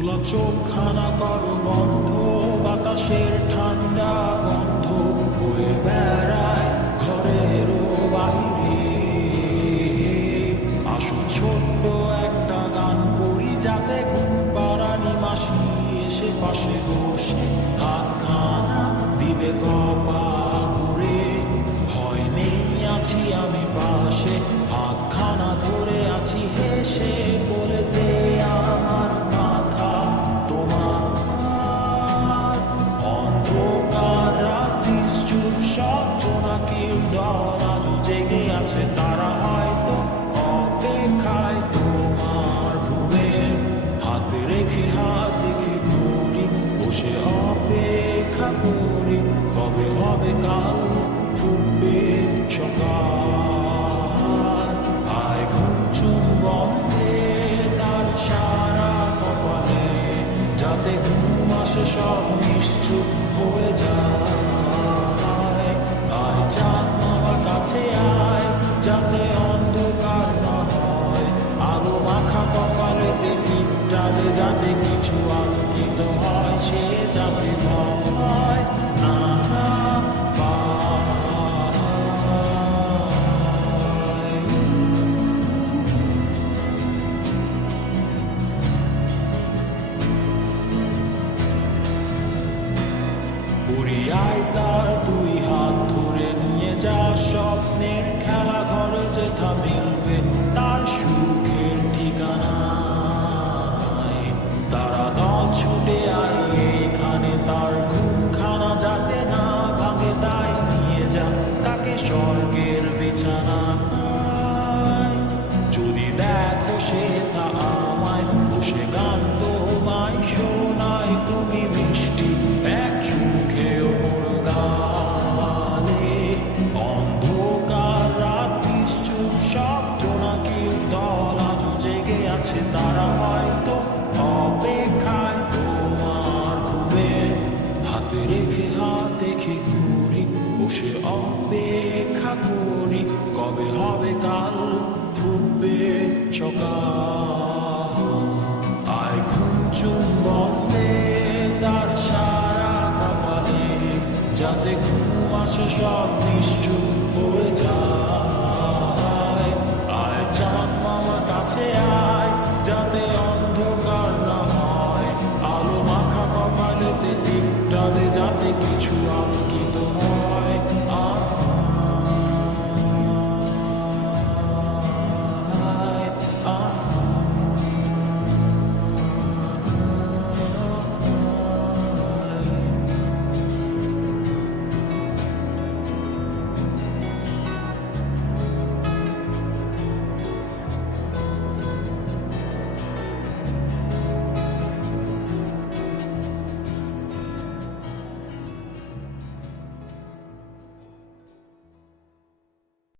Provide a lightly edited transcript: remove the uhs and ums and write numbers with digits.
খোলা চোখখানা কর বন্ধ, বাতাসের ঠান্ডা গন্ধ বয়ে বেড়ায় ঘরেরও বাইরে। আসো ছোট্ট একটা গান করি, যাতে ঘুম পাড়ানি মাসি এসে পাশে বসে হাতখানা দিবে কপা করে। ভয় নেই, আছি আমি পাশে, হাতখানা ধরে আছি হেসে, বলে দে আমার মাথা তোমার। অন্ধকার রাত্রি চুপ শব্দ না কেউ দল আজ জেগে আছে, তারা হয়তো অপেক্ষায় তোমার ঘুমে। হাতে রেখে হাত দেখে ঘুরি, বসে অপেক্ষা করি, কবে হবে কাল ফুটবে সকাল। আয় ঘুম চুম্বন দে তার সারা কপালে, যাতে ঘুম আসে সব নিশ্চুপ হয়ে যায়। আয় চাঁদ মামার কাছে আয়, যাতে অন্ধকার না হয়, আলো মাখা কপালেতে টিপ ডালে, যাতে কিছু আলোকিত হয়, সে যাতে ভয় না পায়। পুরিয়ায় তার দুই হাত ধরে নিয়ে যা, স্বপ্নের খেলা ঘরে যেথা মিলবে তার সুখের ঠিকানায়। তারা দল ছুটে আয় এখানে, তার ঘুমখানা যাতে না ভাঙে, তাই নিয়ে যা তাকে স্বর্গের বিছানায়। যদি দেখো সে তা আমায় বসে গান তোমায় শোনায়, তুমি মিষ্টি এক সুখেও মোর গানে। অন্ধকার রাত্রি চুপ শব্দ না কেউ দল আজ জেগে আছে, তারা হয়তো অপেক্ষায় তোমার ঘুমে। হাতে রেখে হাত দেখে ঘুরি, বসে অপেক্ষা করি, কবে হবে কাল ফুটবে সকাল। আয় ঘুম চুম্বন দে তার সারা কপালে, যাতে ঘুম আসে সব নিশ্চুপ